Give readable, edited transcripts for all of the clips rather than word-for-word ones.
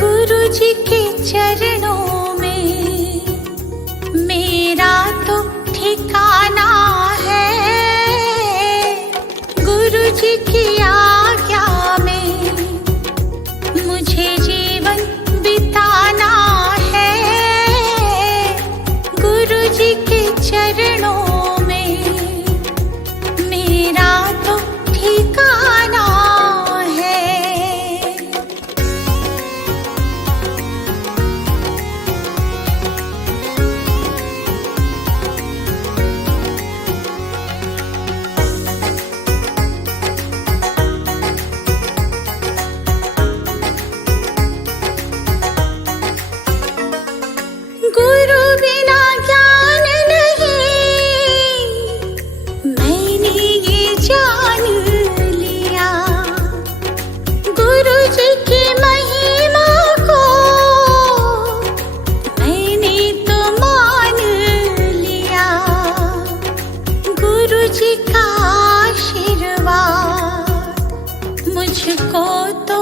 गुरु जी के चरणों में मेरा तो ठिकाना है। गुरु जी की आज्ञा में मुझे जीवन बिताना है। गुरु जी के चरणों में मेरा तो ठिकाना है। गुरु बिना ज्ञान नहीं, मैंने ये जान लिया। गुरु जी की महिमा को मैंने तो मान लिया। गुरु जी का आशीर्वाद मुझको तो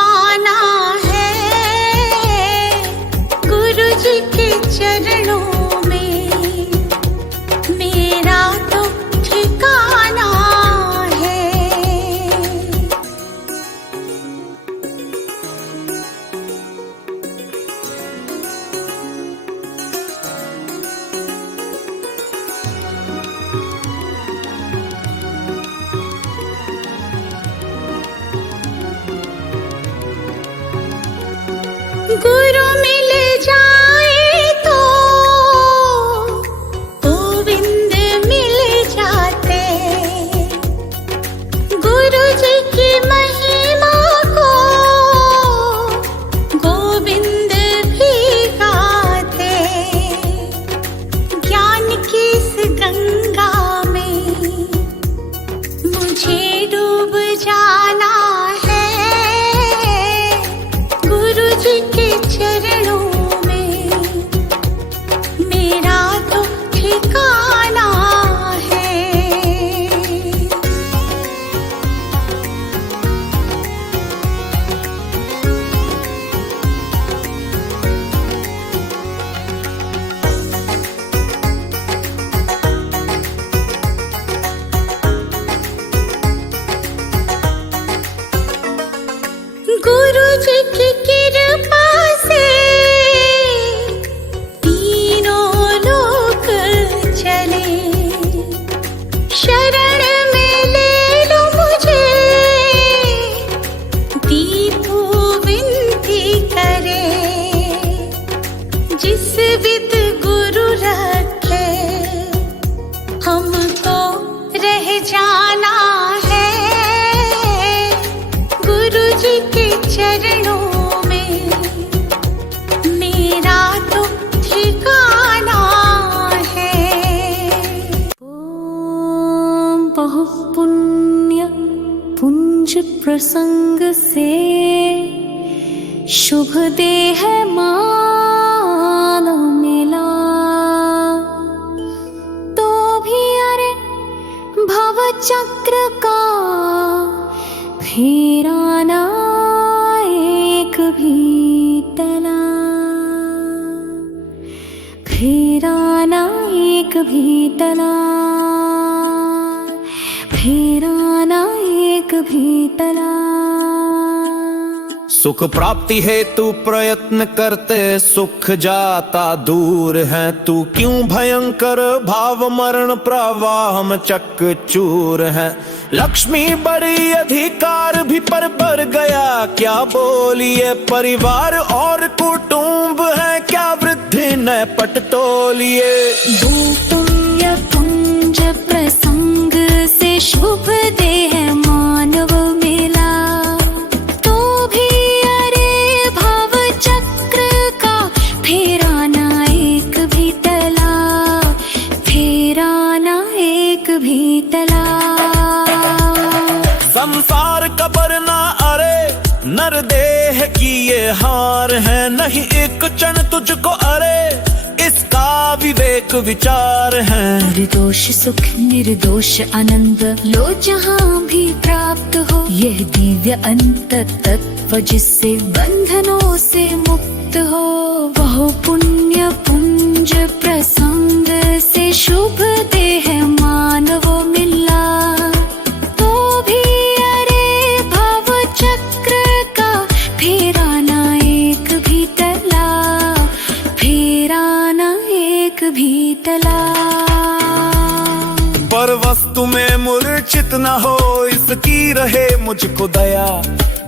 पाना है। गुरु जी के चरणों में मेरा तो ठिकाना है। गुरु मिल जाए तो गोविंद मिल जाते। गुरु जी की महिमा को गोविंद भी गाते। ज्ञान की इस गंगा में मुझे डूब जाना है। गुरु जी के चरणों में मेरा तो ठिकाना है। गुरु जी की कृपा से तीनों लोक चले। शरण में ले लो मुझे, दीपू विनती करे। जिस विद गुरु रखे हमको रह जाना है। गुरु जी के चरणों में मेरा तो ठिकाना है। ओम बहुपुण्य पुंज प्रसंग से शुभ देह मान मिला। तो भी अरे भव चक्र का फेरा ना एक भी टला। फेरा ना एक भी टला। फेरा ना एक भी टला। सुख प्राप्ति हेतु प्रयत्न करते सुख जाता दूर है। तू क्यों भयंकर भाव मरण प्रवाह में चकचूर है। लक्ष्मी बड़ी अधिकार भी पर गया क्या बोलिए। परिवार और कुटुंब है क्या वृद्धि न पट तोलिए। पुण्य पुंज प्रसंग से शुभ देह मानव मिला। तो भी अरे भव चक्र का फेरा ना एक भी टला। फेरा ना एक भी टला। संसार कबर ना अरे नर देह की ये हार है। नहीं एक क्षण तुझको अरे इसका विवेक विचार है। निर्दोष सुख निर्दोष आनंद लो जहाँ भी प्राप्त हो। यह दिव्य अंत तत्व जिससे बंधनों से मुक्त हो, वह पुण्य पुंज प्रसंग से शुभ देह मानव मिला। तो भी अरे भव चक्र का फेरा ना एक भी टला, फेरा ना एक भी टला। पर वस्तु में मूर्छित न हो, इसकी रहे मुझको दया।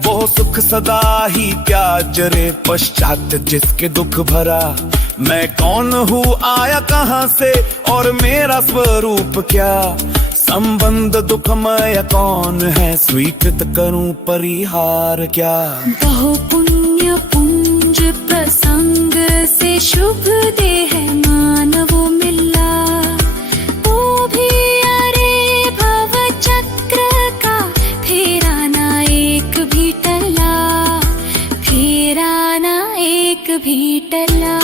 वो सुख सदा ही क्या जरे पश्चात जिसके दुख भरा। मैं कौन हूँ, आया कहाँ से, और मेरा स्वरूप क्या। संबंध दुखमय कौन है, स्वीकृत करूं परिहार क्या। बहु पुण्य पुंज प्रसंग से शुभ देह मानव मिला। तो भी अरे भव चक्र का फेरा ना एक भी टला, फेरा ना एक भी टला।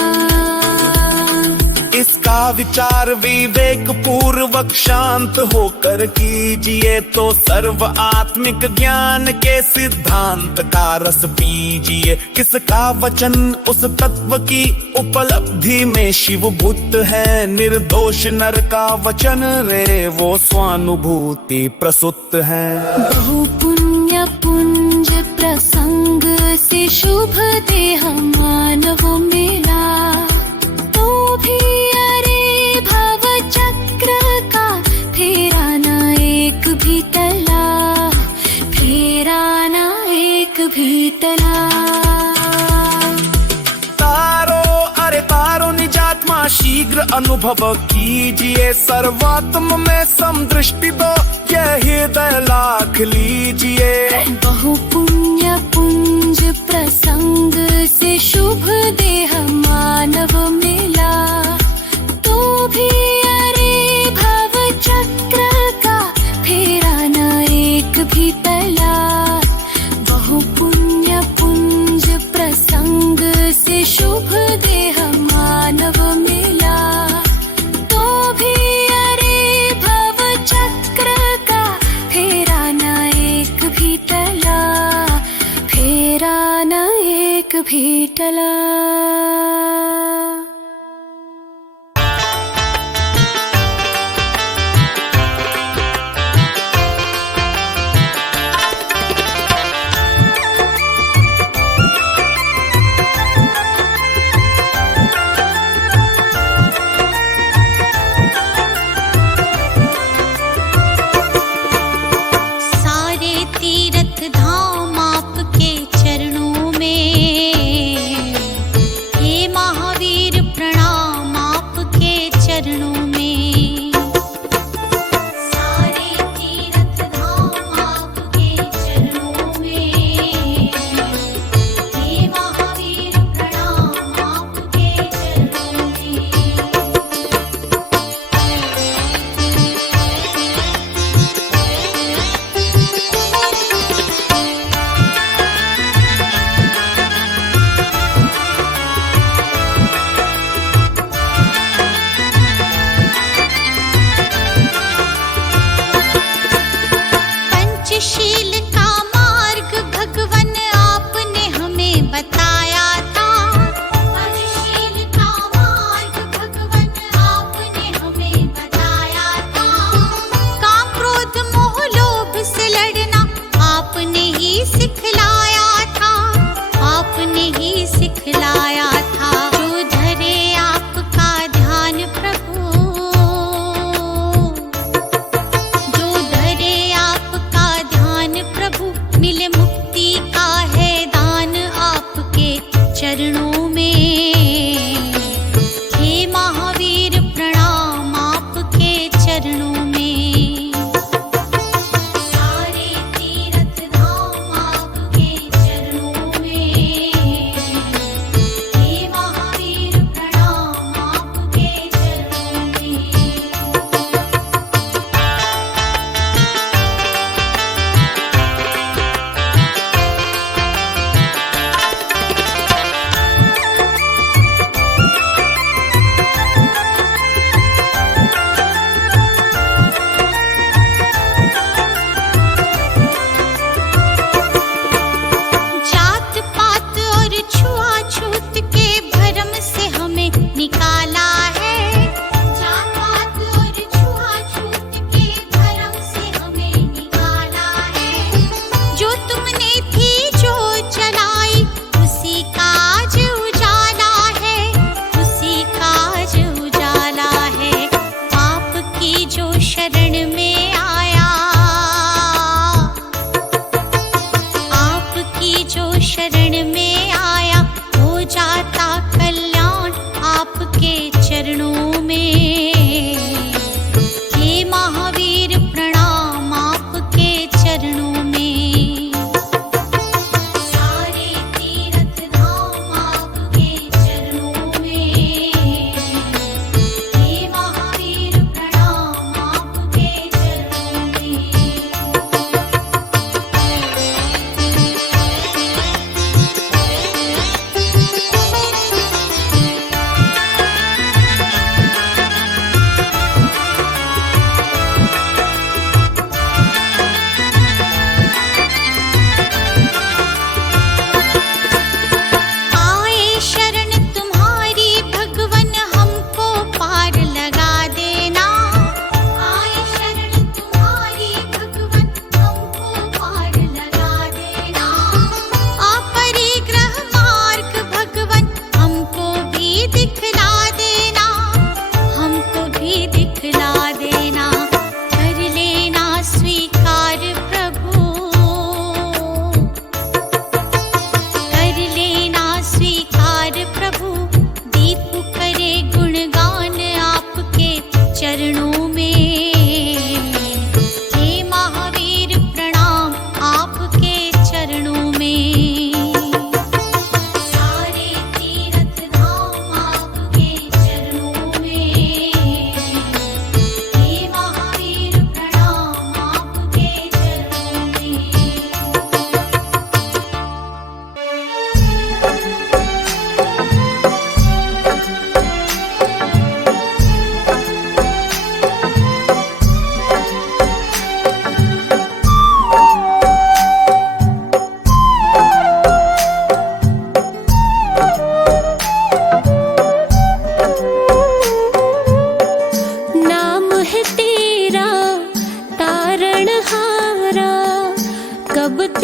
इसका विचार विवेक पूर्वक शांत होकर कीजिए, तो सर्व आत्मिक ज्ञान के सिद्धांत का रस पीजिए। किसका वचन उस तत्व की उपलब्धि में शिव भूत है। निर्दोष नर का वचन रे वो स्वानुभूति प्रसुत है। बहु पुण्य पुंज प्रसंग से शुभ देह मानव मिला। तो भी अरे भव चक्र का फेरा ना एक भी टला, फेरा ना एक भी टला। तारो अरे तारो निजात्मा शीघ्र अनुभव कीजिए। सर्वात्म में समदृष्टि दो, यह हृदय लाख लीजिए। बहु पुण्य पुंज प्रसंग से शुभ देह मानव मिला। तो भी अरे भव चक्र का फेरा ना एक भी टला। बहु पुण्य पुंज प्रसंग से शुभ देह मानव मिला। तो भी अरे भव चक्र का फेरा ना एक भी टला, फेरा ना एक भी टला। सारे तीर्थ धाम आपके चरणों में, हे महावीर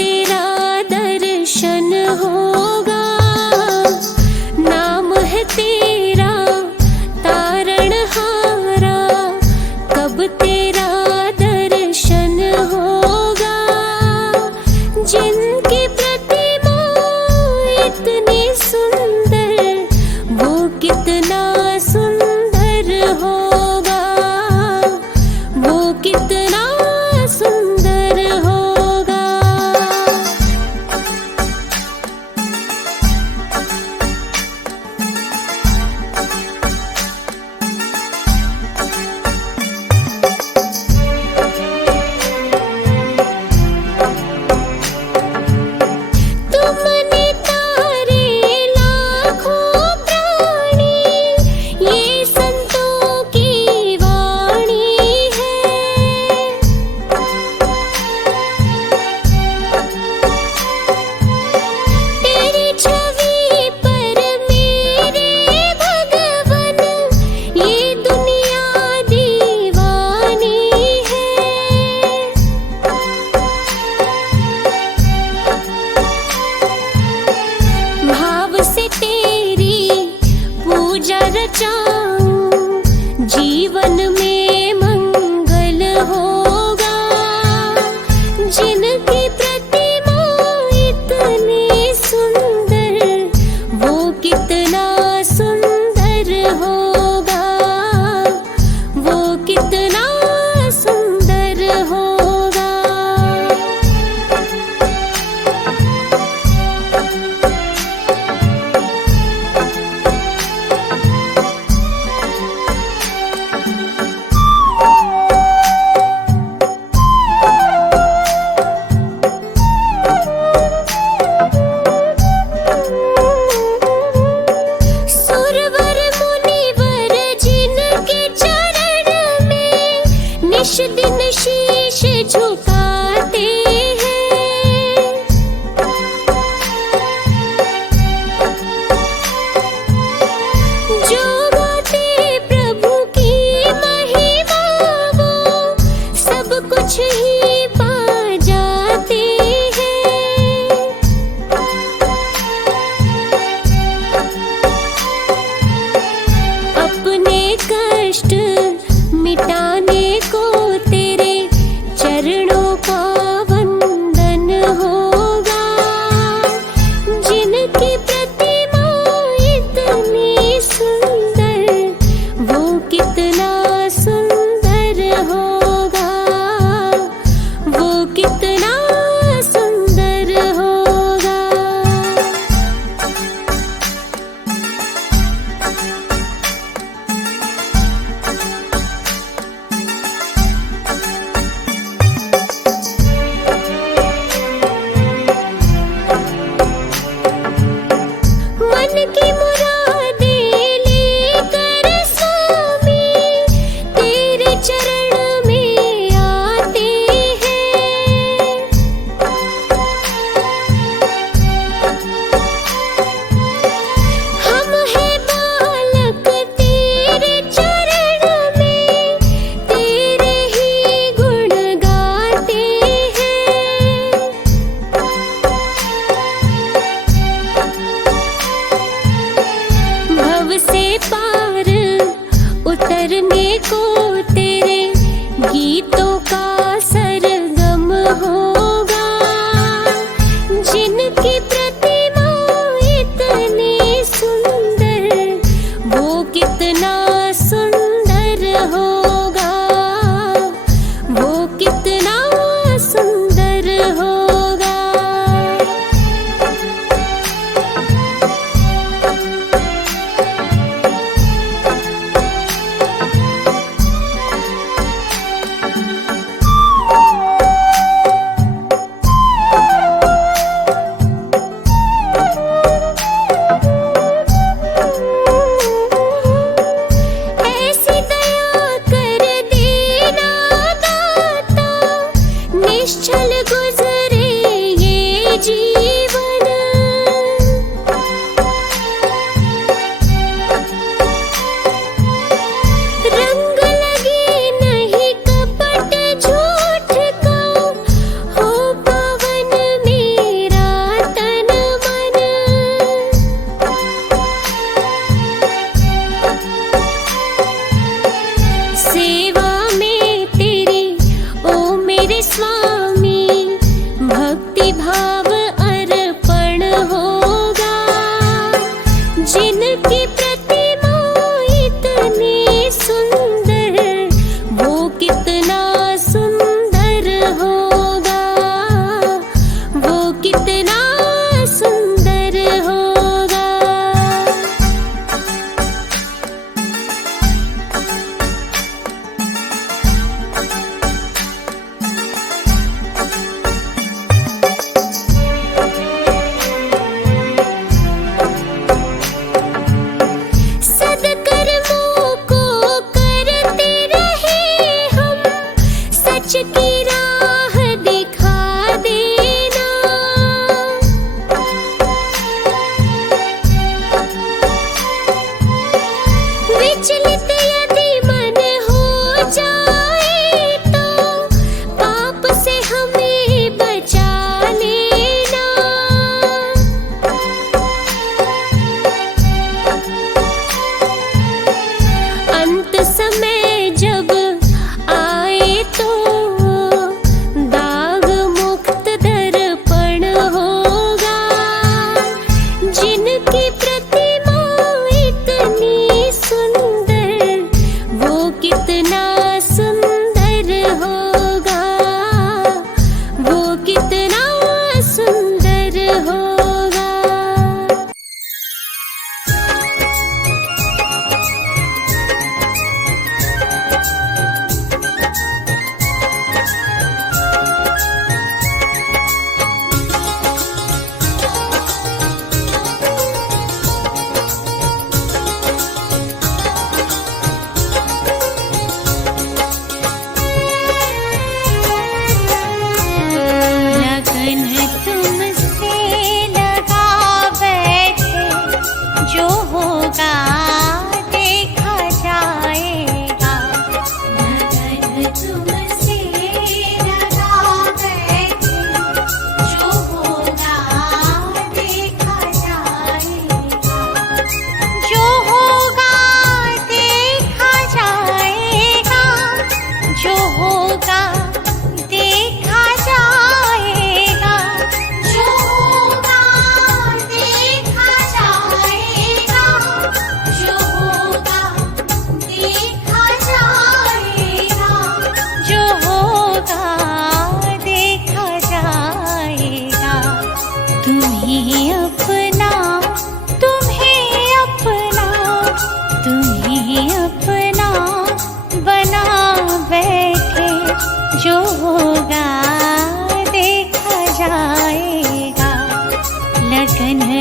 तेरा दर्शन होगा, नाम है तेरा तारणहारा, कब तेरा दर्शन होगा। जिनकी प्रतिमा इतनी सुंदर, वो कितना सुंदर होगा, वो कितना सुंदर होगा।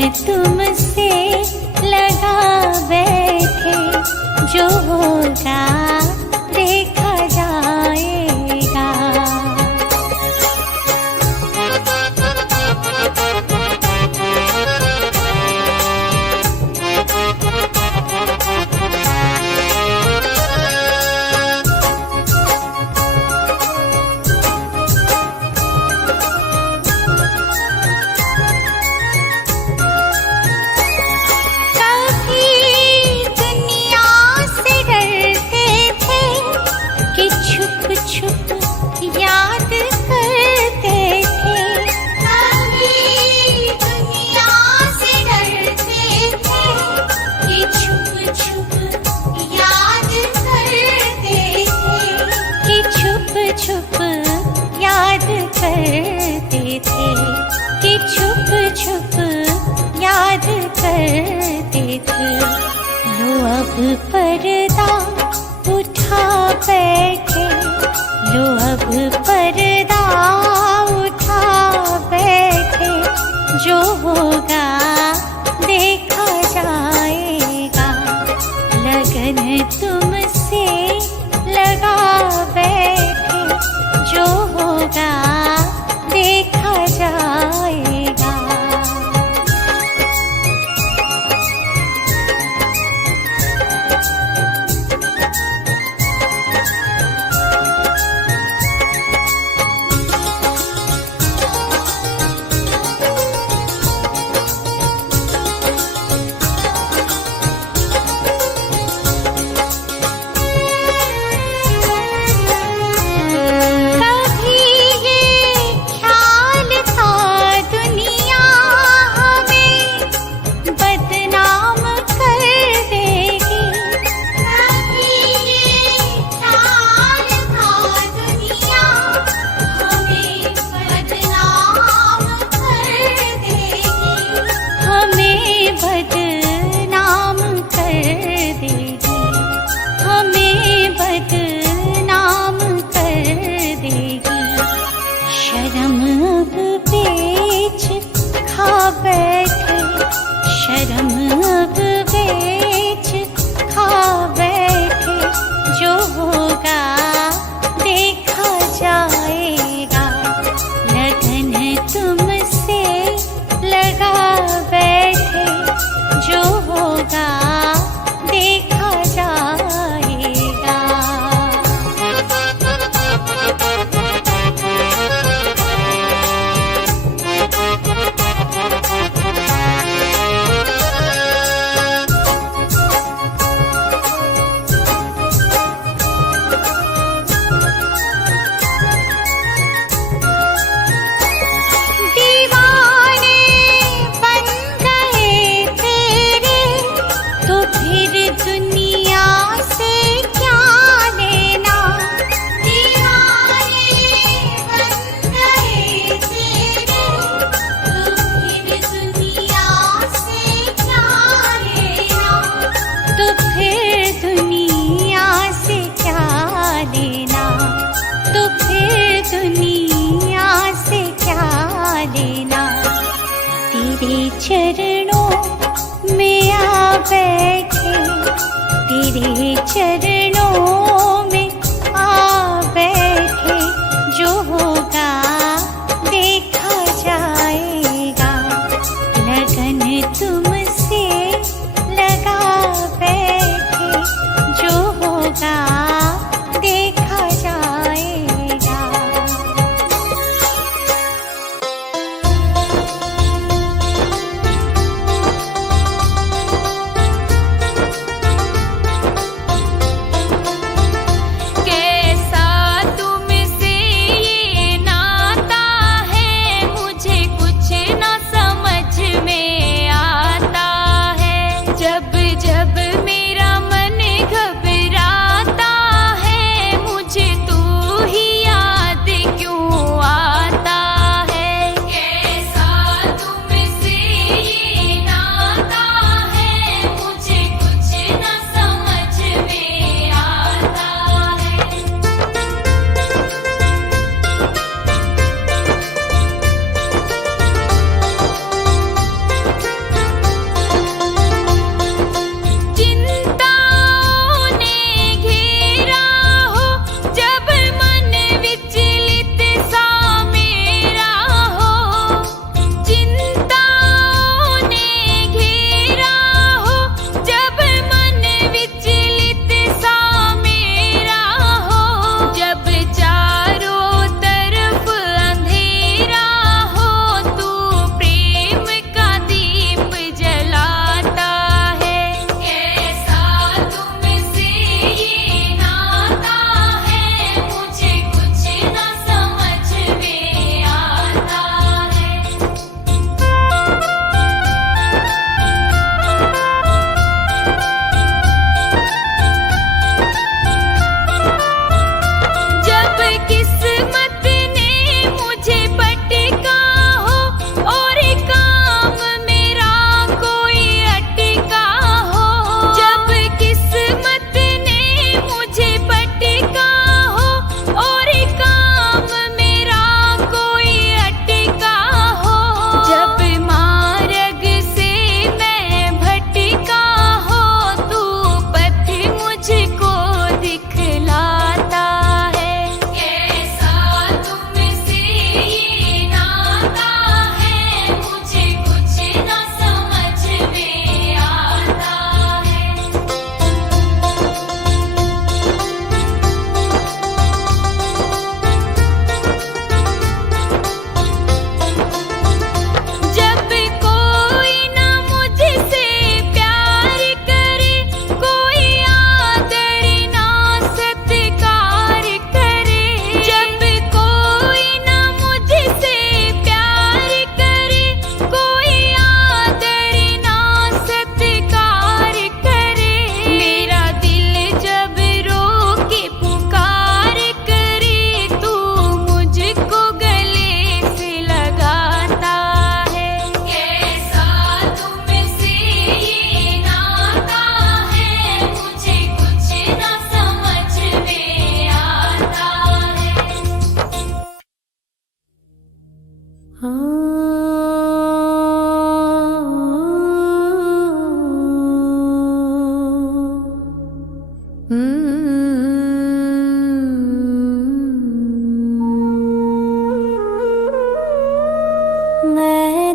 तुमसे लगा बैठे, जो होगा देखा जाएगा। छुप याद करते थे कि छुप छुप याद करते थे। लो अब पर्दा उठा बैठे, लो अब पर्दा उठा बैठे, जो होगा देखा जाएगा। लगन तुमसे लगा बैठे, जो होगा देखा जाएगा। शर्म अब बेच खा बैठे, जो होगा देखा जाएगा। लगन तुमसे लगा बैठे, जो होगा देखा जाएगा। तेरे चरणों में आ बैठे, तेरे चरणों में आ बैठे, जो होगा देखा जाएगा। लगन तुमसे लगा बैठे, जो होगा देखा जाएगा।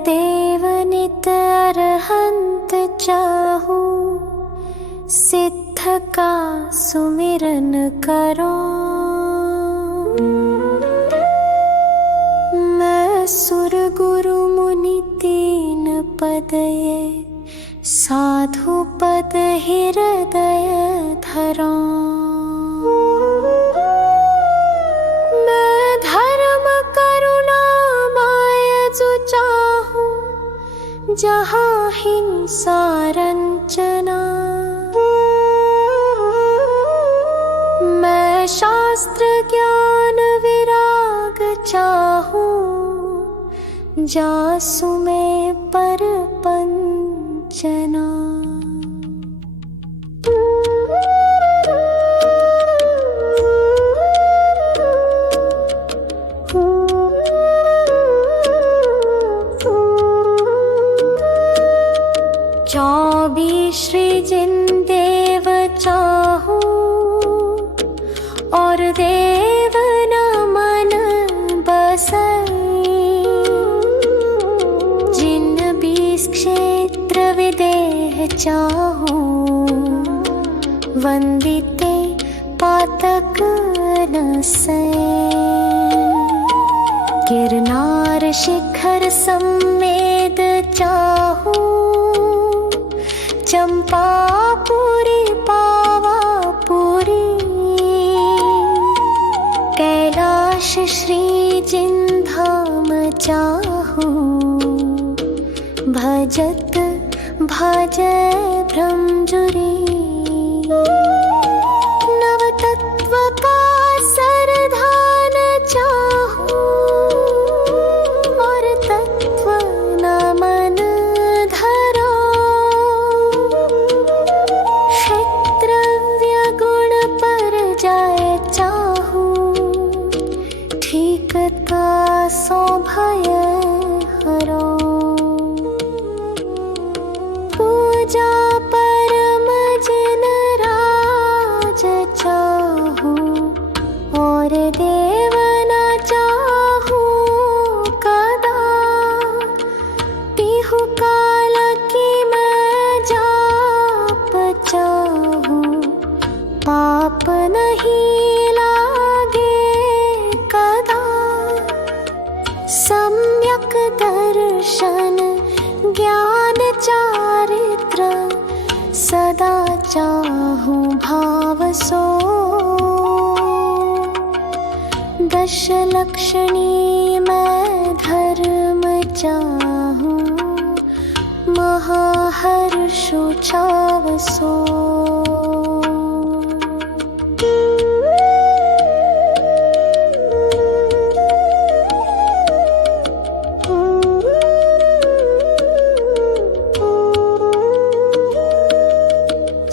देव नित अरहंत चाहू, सिद्ध का सुमिरन करो। मैं सुर गुरु मुनि तीन पद ये, साधु पद हृदय धरा। मैं धर्म करुणा माय जो चाहूं, जहाँ हिंसा रंजना। मैं शास्त्र ज्ञान विराग चाहूं, जासु में पर पंचना। चौबीस श्री जिन देव चाहूं, और देव न मन बसई। जिन 20 क्षेत्र विदेह चाहूं, वंदिते पातक न सै। गिरनार शिखर सम्मेद चाहूं, चंपापुरी पावापुरी। कैलाश श्री जिन धाम चाहूं, भजत भजय भ्रमजुरी। नवतत्व का सरधान चाहूं, और तत्व न मन धरो। क्षेत्रव्य गुण पर जाए चाहूं, ठीकता सो भय हरो। पूजा परम जिन राज चाहूं, और देव न चाहूं कदा। पिहु काल की मैं जाप चाहूं, पाप नहीं लागे कदा। सम्यक दर्शन ज्ञान चारित्र, सदा चाहूं भाव सो। दश लक्षणी मैं धर्म चाहूं, महाहर्षो छाव सो।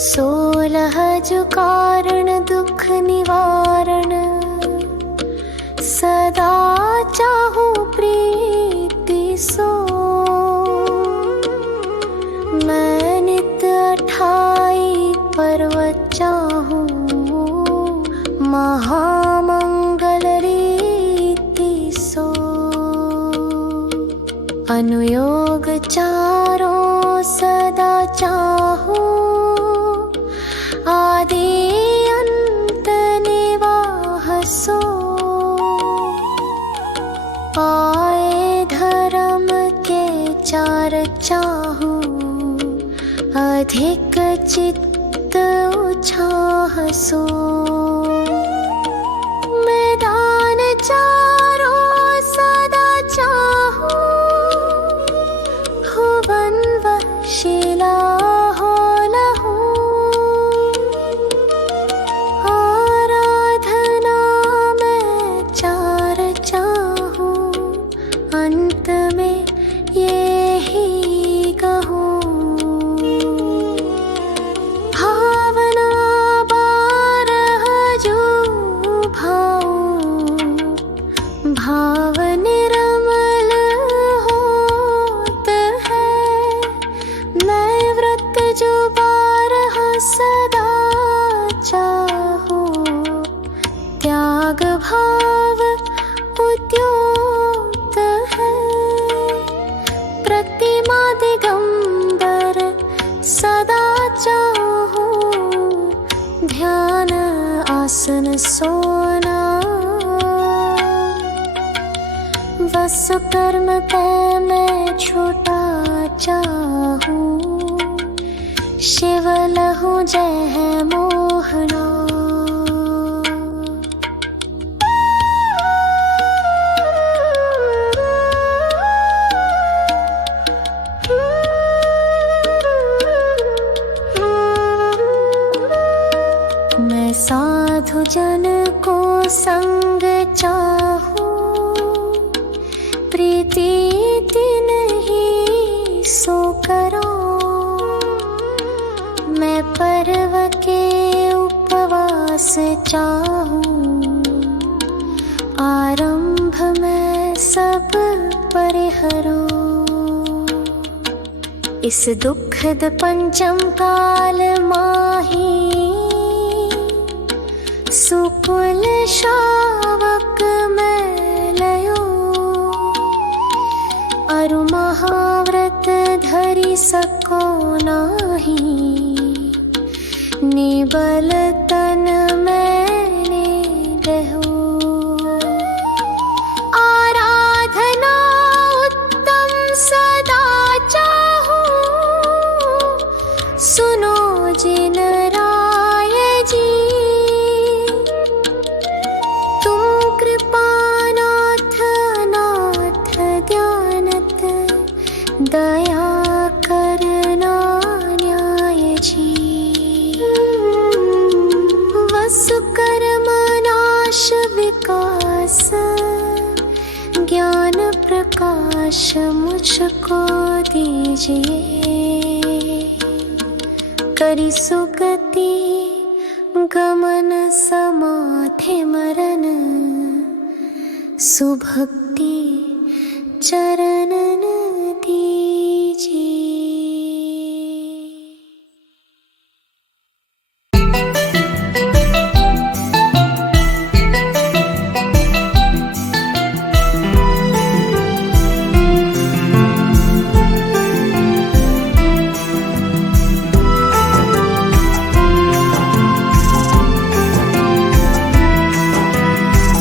सोलह जो कारण दुख निवारण, सदा चाहूं प्रीति सो। मैं नित 28 पर्वत चाहूं, महामंगल रीति सो। अनुयोग चारों सदा चाहूं, आदि अंत निवाह सो। आए धर्म के चार चाहूं, अधिक चित्त उछाह सो। मैदान चारों सदा चाहूं, भुवन वशिला भावना 12 प्रतिमा दिगंबर सदा चाहूं, ध्यान आसन सोना। बस कर्म तय मैं छूटा चाहूं, शिव लहु जय है मोहना। मैं साधु जन को संग चाहूं, प्रीति दिन ही सो करो। मैं पर्व के उपवास चाहूं, आरंभ में सब परिहरो। इस दुखद पंचम काल माही, सुकुल शावक मैं लयो। अरु महाव्रत धरि सको नाही, निबल तन मैंने रहो। आराधना उत्तम सदा चाहूं, सुनो जिन राय जी। तुम कृपानाथ नाथ ज्ञानत, दया करना न्याय जी। वसु कर्म नाश विकास, ज्ञान प्रकाश मुझको दीजिए। करी सुगति गमन समाधि मरण, सुभक्ति चरणन दीजिए।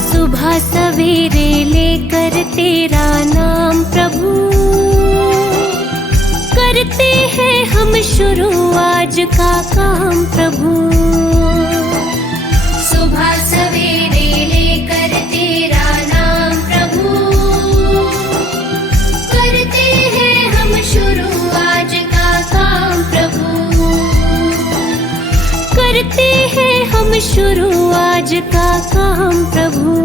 सुबह सवेरे लेकर तेरा नाम प्रभु, करते हैं हम शुरू आज का काम प्रभु। सुबह सवेरे लेकर तेरा नाम प्रभु, करते हैं हम शुरू आज का काम प्रभु। करते हैं हम शुरू आज का काम प्रभु।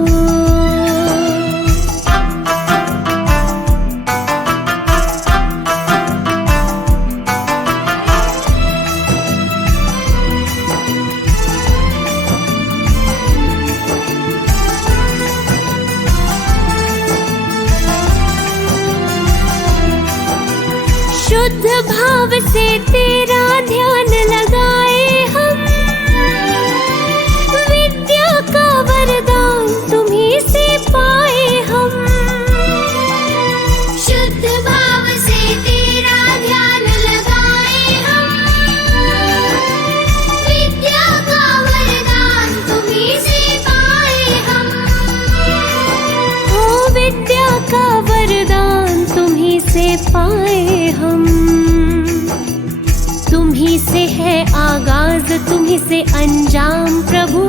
शुद्ध भाव से तेरा ध्यान लगाए हम, विद्या का वरदान तुम्हीं से पाए हम। शुद्ध भाव से तेरा ध्यान लगाए हम, विद्या का वरदान तुम्हीं से पाए हम। ओ विद्या का वरदान तुम्हीं से पाए हम। तुम्हीं से है आगाज, तुम्हीं से अंजाम प्रभु।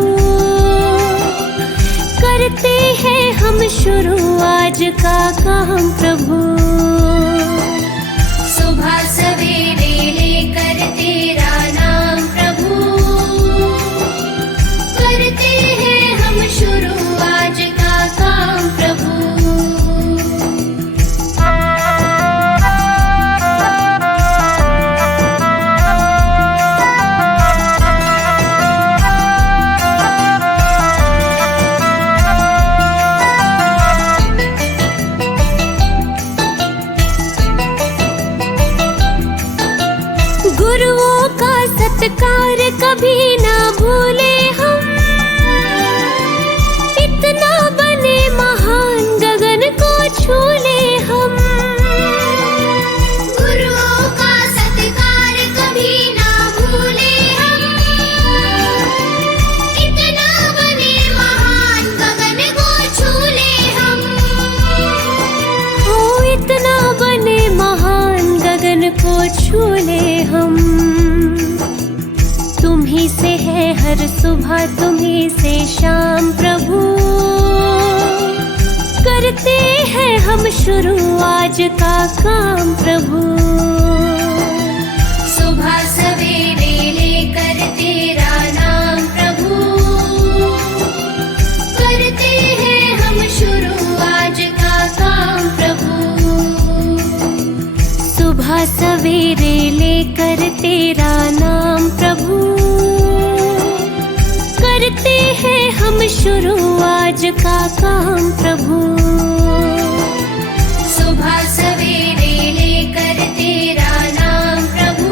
करते हैं हम शुरू आज का काम प्रभु। सुबह सवेरे लेकर तेरा नाम प्रभु, करते हैं हम शुरू आज का काम प्रभु। गुरुओं का सत्कार कभी ना भूले हम, इतना बने महान गगन को छू ले हम। सुबह तुम्हीं से शाम प्रभु, करते हैं हम शुरू आज का काम प्रभु। सुबह सवेरे लेकर तेरा नाम प्रभु, करते हैं हम शुरू आज का काम प्रभु। सुबह सवेरे लेकर तेरा नाम प्रभु, करते हैं हम शुरू आज का काम प्रभु। सुबह सवेरे लेकर तेरा नाम प्रभु,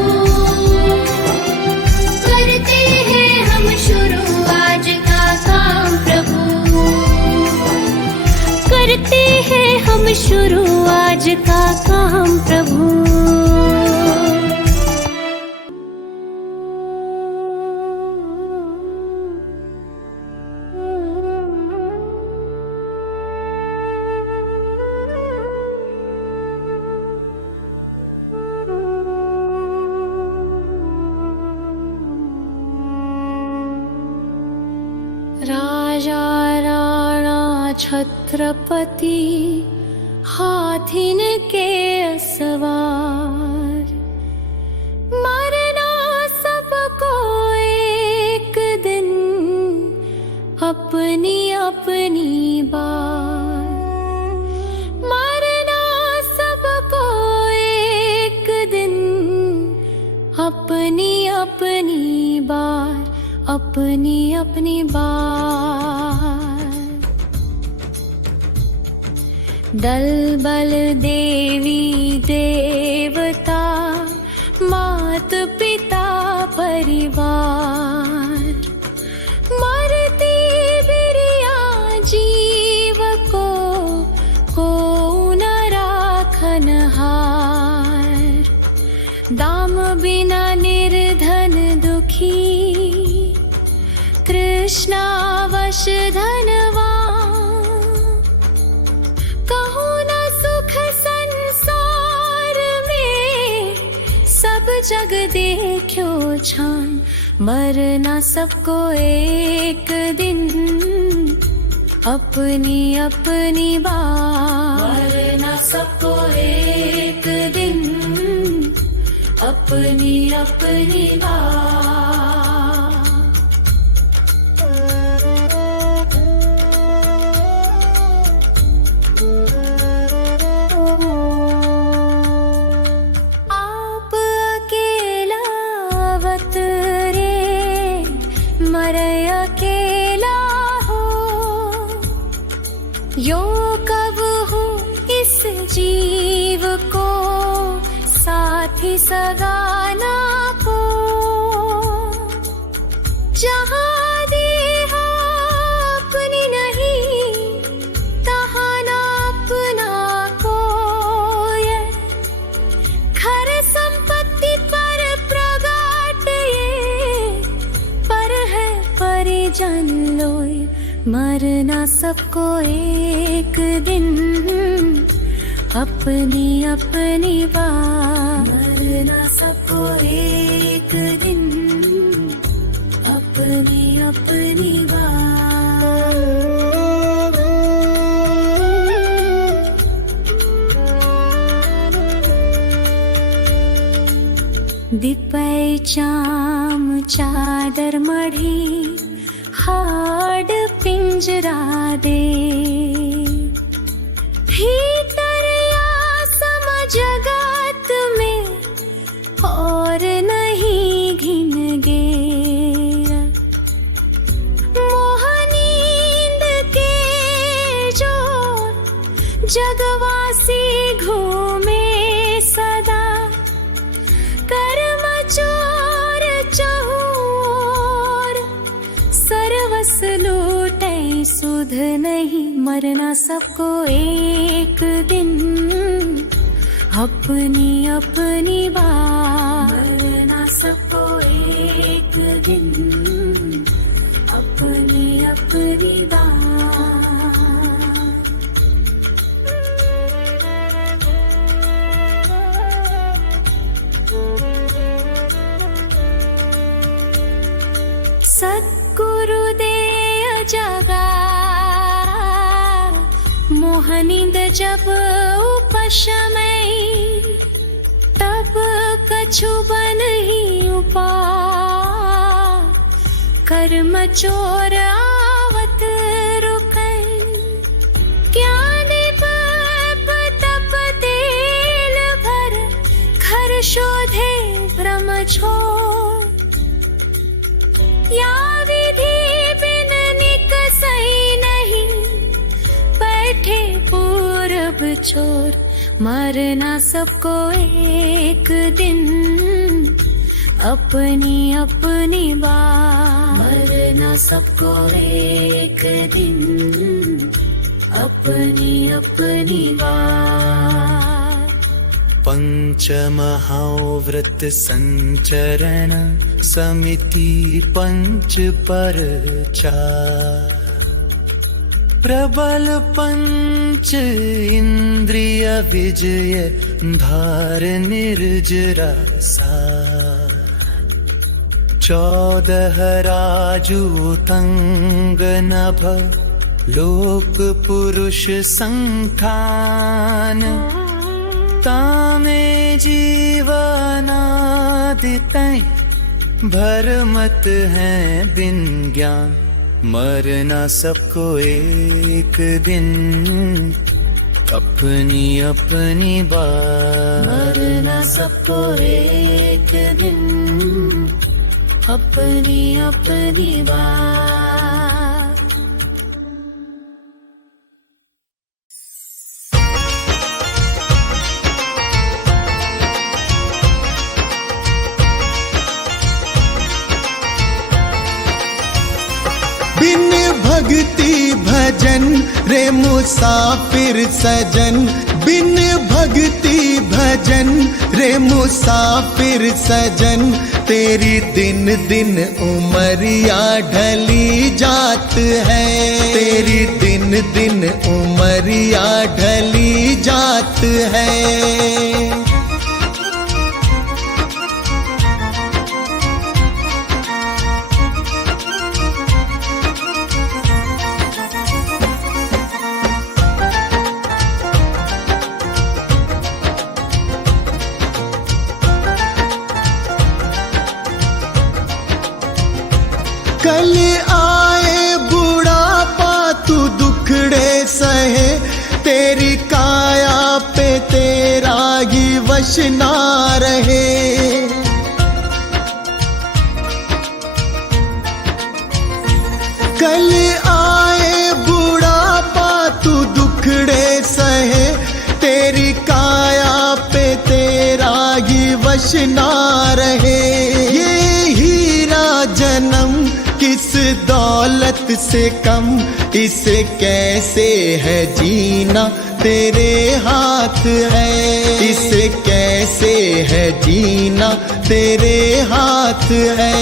करते हैं हम शुरू आज का काम प्रभु। करते हैं हम शुरू आज का काम प्रभु। राजा राणा छत्रपति हाथिन के सवार, मरना सबको एक दिन अपनी अपनी बार। मरना सबको एक दिन अपनी अपनी बार, अपनी अपनी बार। दल बल देवी देवता मात पिता परिवार, मरती बिरिया जीव को न राखन हार। दाम बिना निर्धन दुखी, कृष्णावश धनवान। कहूँ न सुख संसार में, सब जग देखो छान। मरना सबको एक दिन अपनी अपनी बार। मरना सबको एक दिन अपनी अपनी बार। यो कब हो इस जीव को साथी सगाना को। जहाँ देहा अपनी नहीं, तहाँ ना अपना कोई। घर संपत्ति पर प्रगाट ये, पर है परिजन लोय। मरना सबको एक दिन अपनी अपनी बार। मरना सबको एक दिन अपनी अपनी बार। दिपै चाम चादर मढ़ी, हाड पिंजरा दे। भीतर आसम जगत में और नहीं घिन गे। मोह नींद के जो जगवासी घूमे सदा। कर्म चोर चहूर सर्वस लूटे सुध नहीं। मरना सबको एक दिन अपनी अपनी बार। मरना सबको एक दिन अपनी अपनी बार। सद्गुरु नींद जब उपशमई, तब कछु बन ही उपाय। कर्म चोर आवत रुकै, ज्ञान पाप तप तेल भर। घर शोधे भ्रम छोड़, या विधि बिन निकसई नहीं। बैठे पूरब छोर, मरना सबको एक दिन। अपनी अपनी बात, मरना सबको एक दिन। अपनी अपनी बात। पंचमहाव्रत संचरण समिति पंच पर चार। प्रबल पंच इंद्रिय विजय, धार निर्जरा सार। 14 राजूतंग नभ, लोक पुरुष संठान। तामे जीवनादितै, भरमत है बिन ज्ञान। मरना सबको एक दिन, अपनी अपनी बात। मरना सबको एक दिन, अपनी अपनी बात। बिन भक्ति भजन रे मुसाफिर सजन। बिन भक्ति भजन रे मुसाफिर सजन। तेरी दिन दिन उमरिया ढली जात है। तेरी दिन दिन उमरिया ढली जात है। कल आए बुढ़ापा तू दुखड़े सहे। तेरी काया पे तेरा ही वश ना रहे। कल आए बुढ़ापा तू दुखड़े सहे। तेरी काया पे तेरा ही वश ना रहे। ये हीरा जन्म किस दौलत से कम, इसे कैसे है जीना तेरे हाथ है। इसे कैसे है जीना तेरे हाथ है।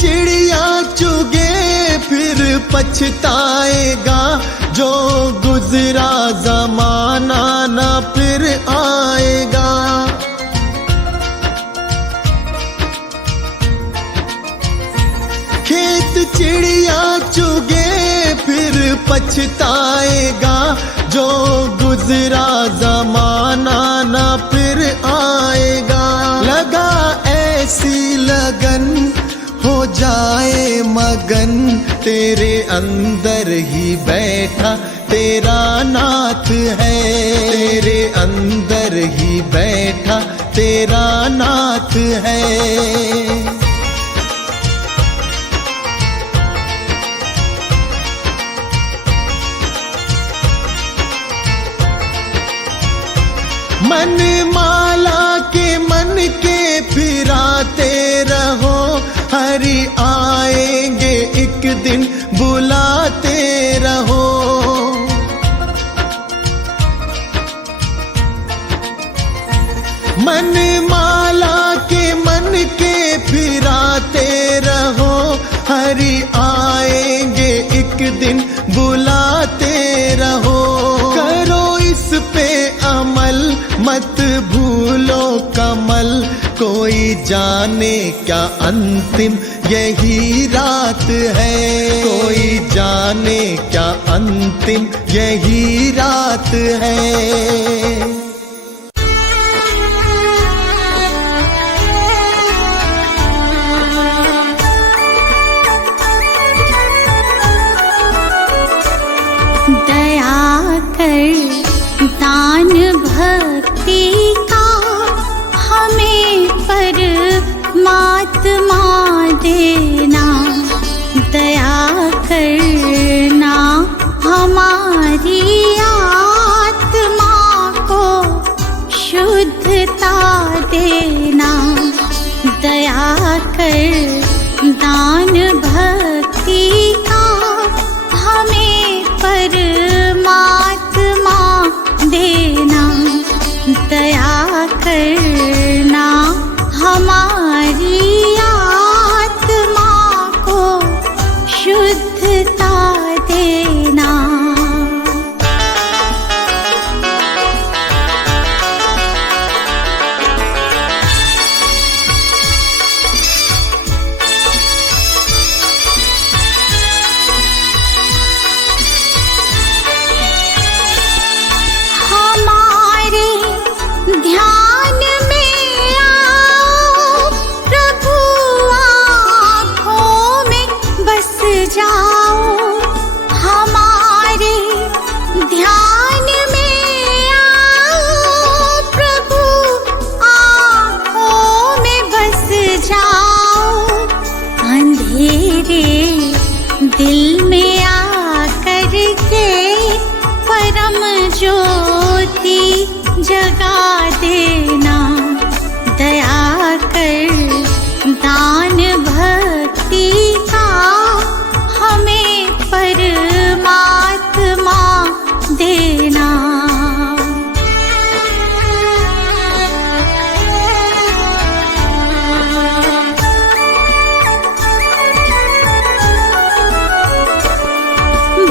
चिड़िया चुगे फिर पछताएगा। जो गुजरा जमाना ना फिर आएगा। खेत चिड़िया चुगे फिर पछताएगा। जो गुजरा जमाना ना फिर आएगा। लगा ऐसी लगन हो जाए मगन। तेरे अंदर ही बैठा तेरा नाथ है। तेरे अंदर ही बैठा तेरा नाथ है। मन माला के मन के फिराते रहो। हरि आएंगे एक दिन बुलाते रहो। मन माला के मन के फिराते रहो। हरि आए दिन बुलाते रहो। करो इस पे अमल, मत भूलो कमल, कोई जाने क्या अंतिम यही रात है। कोई जाने क्या अंतिम यही रात है। दान भक्ति का हमें परमात्मा देना, दया करना हमारी आत्मा को शुद्धता देना। दया कर दान भक्ति का हमें परमात्मा देना, दया करना हमारी आत्मा को शुद्धता देना। ध्यान में आओ प्रभु, आँखों में बस जाओ। हमारे ध्यान में आओ प्रभु, आँखों में बस जाओ। अंधेरे दिल में आकर के परम ज्योति जगा देना। दया कर दान भक्ति का हमें परमात्मा देना।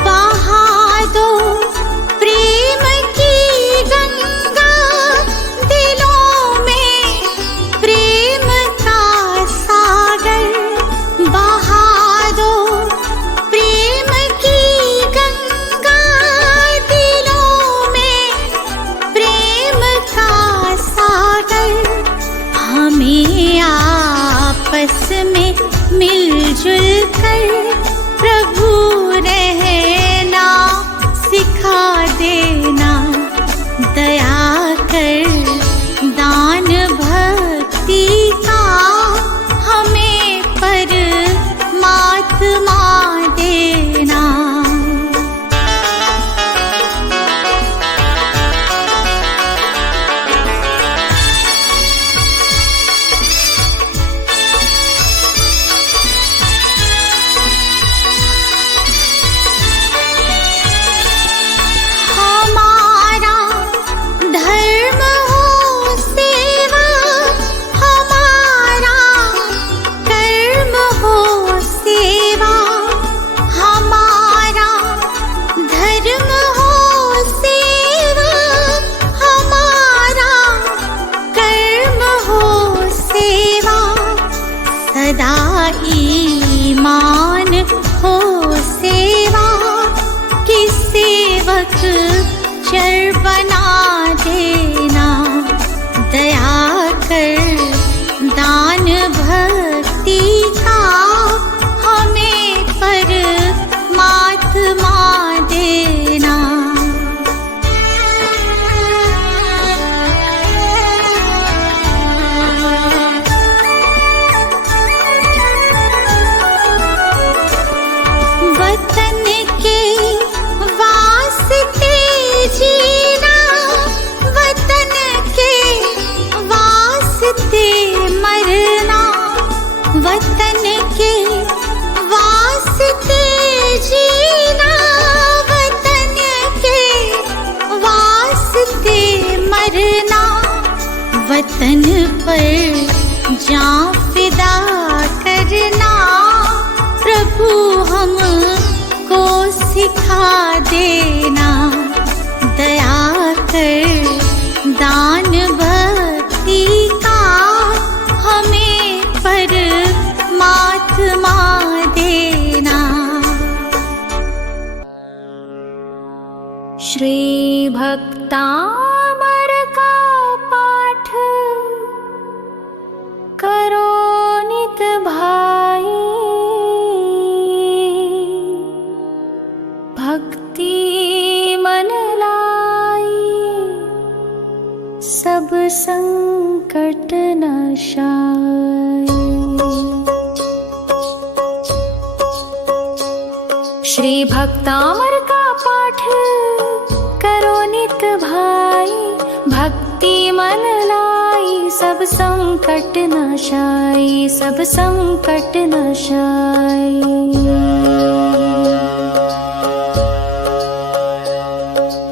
बहा दो प्रेम की गंगा, दिलों में प्रेम का सागर। बहा दो प्रेम की गंगा, दिलों में प्रेम का सागर। हमें आपस में मिलजुल कर प्रभु रहना सिखा देना। दया कर दान भक्ति का हमें परमात्मा देना। हमारा धर्म हो सेवा, हमारा कर्म हो सेवा। हमारा धर्म हो सेवा, हमारा कर्म हो सेवा। सदा ईमान हो सेवा, कि सेवक चर बना देना। दया कर दान भक्ति का हमें परमात्मा देना। वतन के वास्ते जीना, वतन के वास्ते मरना। वतन के वास्ते जीना, वतन के वास्ते मरना। वतन पर जान फिदा करना, प्रभु हमको दिखा देना, दया कर दान भक्ति का हमें परमात्मा देना। श्री भक्तामर का पाठ करो नित भाई, भक्ति मन लाई सब संकट नाशाय। श्री भक्तामर का पाठ करो नित भाई, भक्ति मन लाई सब संकट नाशाय, सब संकट नाशाय।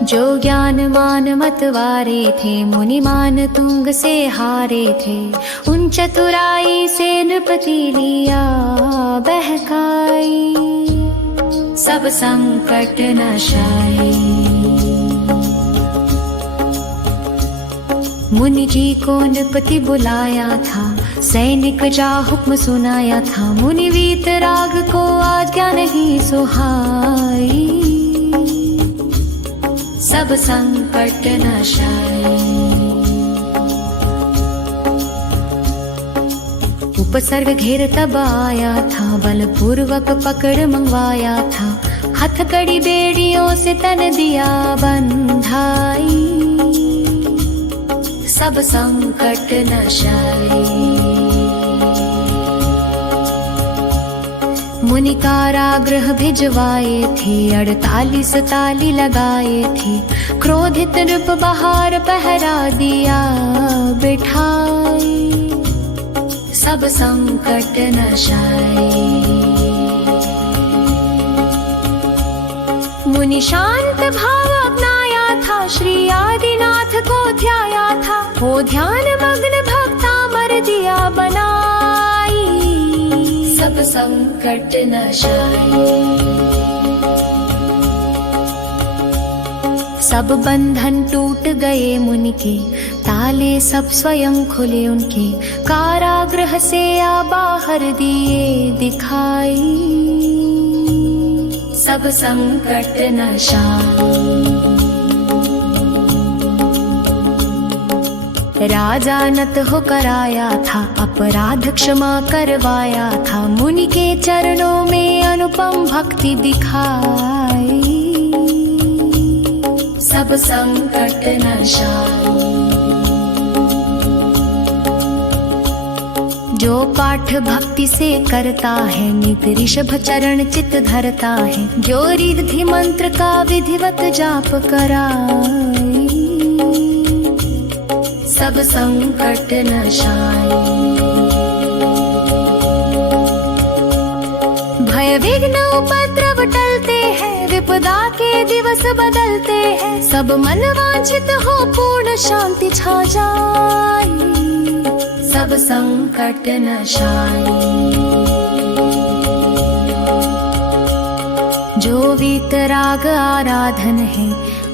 जो ज्ञानवान मतवारे थे, मुनिमान तुंग से हारे थे, उन चतुराई से नृपति लिया बहकाई, सब संकट नाशाय। मुनि जी को नृपति बुलाया था, सैनिक जा हुक्म सुनाया था, मुनि वीतराग को आज्ञा नहीं सुहाई, सब संकट नाशाय। उपसर्ग घेर तब आया था, बलपूर्वक पकड़ मंगवाया था, हथकड़ी बेड़ियों से तन दिया बंधाई, सब संकट नाशाय। मुनि कारागृह भिजवाए थे, 48 ताली लगाए थे, क्रोधित नृप बहार पहरा दिया बिठाई, सब संकट नाशाय। मुनि शांत भाव अपनाया था, श्री आदिनाथ को ध्याया था, हो ध्यान मग्न भक्ता मर दिया बनाई, सब संकट नाशाय। सब बंधन टूट गए मुनि के, ताले सब स्वयं खुले उनके, कारागृह से आ बाहर दिए दिखाई, सब संकट नाशाय। राजा नत होकर आया था, अपराध क्षमा करवाया था, मुनि के चरणों में अनुपम भक्ति दिखाई, सब संकट नाशाय। जो पाठ भक्ति से करता है, नित ऋषभ चरण चित धरता है, जो रिद्धि मंत्र का विधिवत जाप कराए, सब संकट नाशाय। भय विघ्न उपद्रव टलते हैं, विपदा के दिवस बदलते हैं, सब मन वांछित हो पूर्ण शांति छा जाए, सब संकट नाशाय। जो वीतराग आराधन है,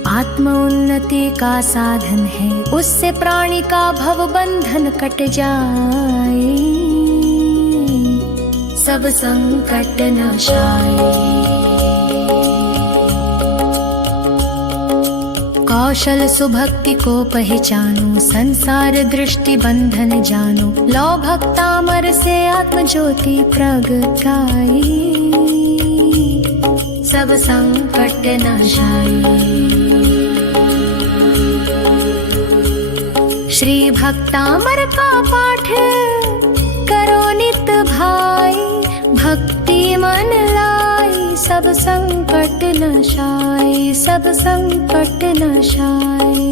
आत्म उन्नति का साधन है, उससे प्राणी का भव बंधन कट जाए, सब संकट नाशाय। कौशल सुभक्ति को पहचानो, संसार दृष्टि बंधन जानो, लो भक्तामर से आत्म ज्योति प्रगटाई, सब संकट नाशाय। श्री भक्तामर का पाठ करो नित भाई, भक्ति मन लाई सब संकट नाशाय, सब संकट नाशाय।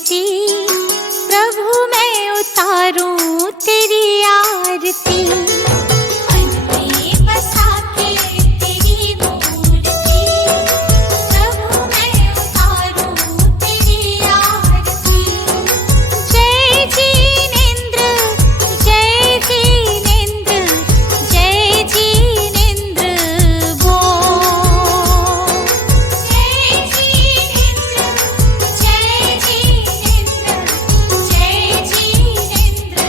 मूर्ति, प्रभु मैं उतारूं तेरी आरती। मन में बसा के तेरी मूर्ति, प्रभु मैं उतारूं तेरी आरती। जय जिनेंद्र, जय जिनेंद्र, जय जिनेंद्र बोल। जय जिनेंद्र, जय जिनेंद्र, जय जिनेंद्र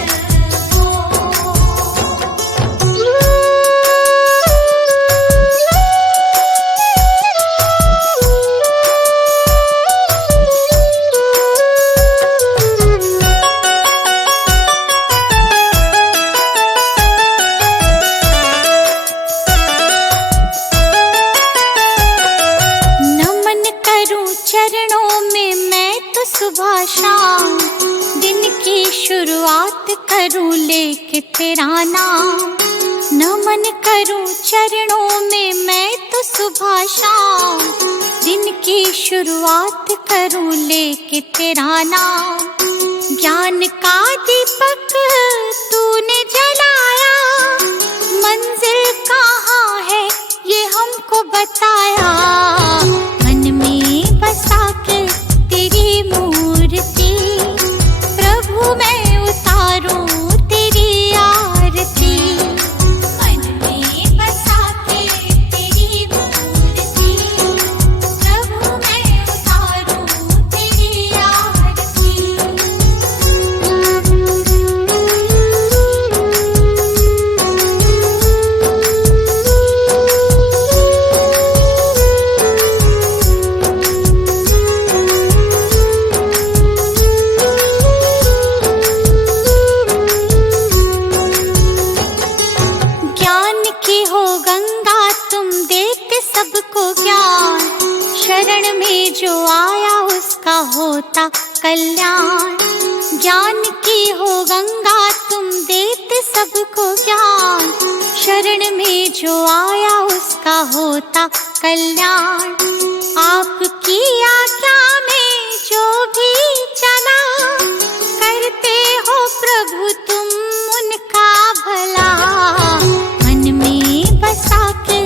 नमन करूं चरणों में मैं तो सुबह शाम, दिन की शुरुआत करूं लेके तेरा नाम। नमन करूं चरणों में मैं तो सुबह शाम, दिन की शुरुआत करूं लेके तेरा नाम। ज्ञान का दीपक तूने जलाया, मंजिल कहाँ है ये हमको बताया। मन में बसा के तेरी मूर्ति, प्रभु मैं उतारूं तेरी आरती। मन में बसा के तेरी मूर्ति, प्रभु मैं उतारूं तेरी आरती। ज्ञान की हो गंगा तुम देते सबको ज्ञान, शरण में जो आया उसका होता कल्याण। ज्ञान की हो गंगा तुम देते सबको ज्ञान, शरण में जो आया उसका होता कल्याण। आपकी आज्ञा में जो भी चला, करते हो प्रभु तुम उनका भला। मन में बसा के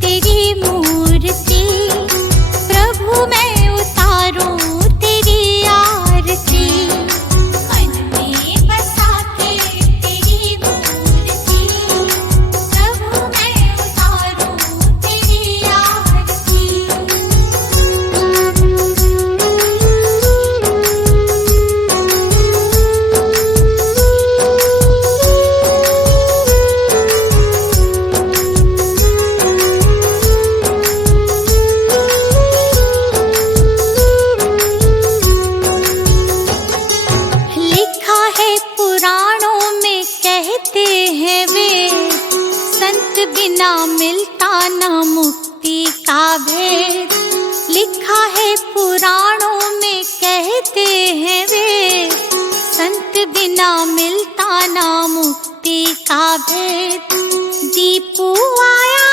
तेरी मूर्ति, प्रभु मैं उतारूं तेरी आरती। मन में बसा के तेरी मूर्ति, प्रभु मैं उतारूं तेरी आरती। लिखा है पुराणों में कहते हैं वेद, संत बिना मिलता ना मुक्ति का भेद। लिखा है पुराणों में कहते हैं वेद, संत बिना मिलता ना मुक्ति का भेद। दीपू आया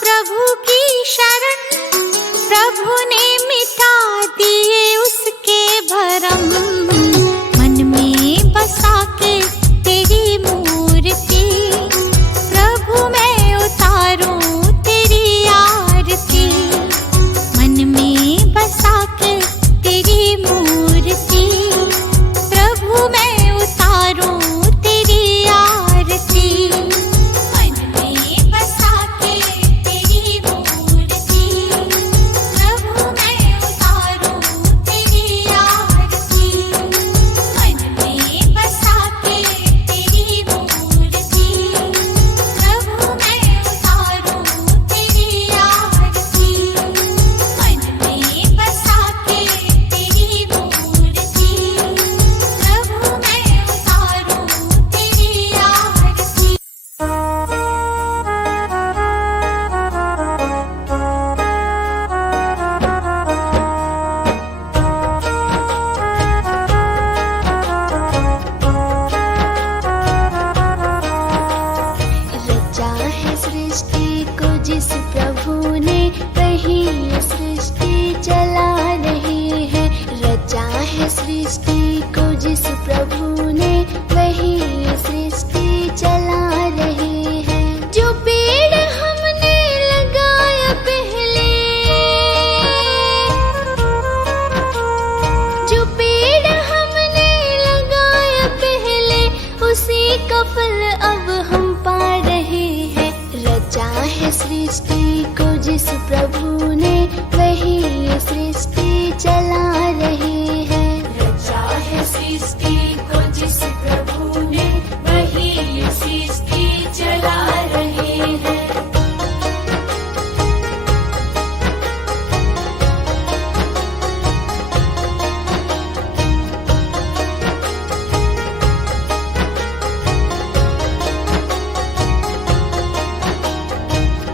प्रभु की शरण, प्रभु ने मिटा दिए उसके भरम। मन में बसा के तेरी मूर्ति, प्रभु मैं उतारूं तेरी आरती। मन में बसा के तेरी मूर्ति, प्रभु मैं उतारूं तेरी आरती। सृष्टि को जिस प्रभु ने वही ये सृष्टि चला रहे हैं। जो पेड़ हमने लगाया पहले, जो पेड़ हमने लगाया पहले, उसी का फल अब हम पा रहे हैं। रचा है सृष्टि को जिस प्रभु ने वही ये सृष्टि चला रहे हैं। रचा है सृष्टि को जिस प्रभु ने वही ये सृष्टि चला रहे हैं।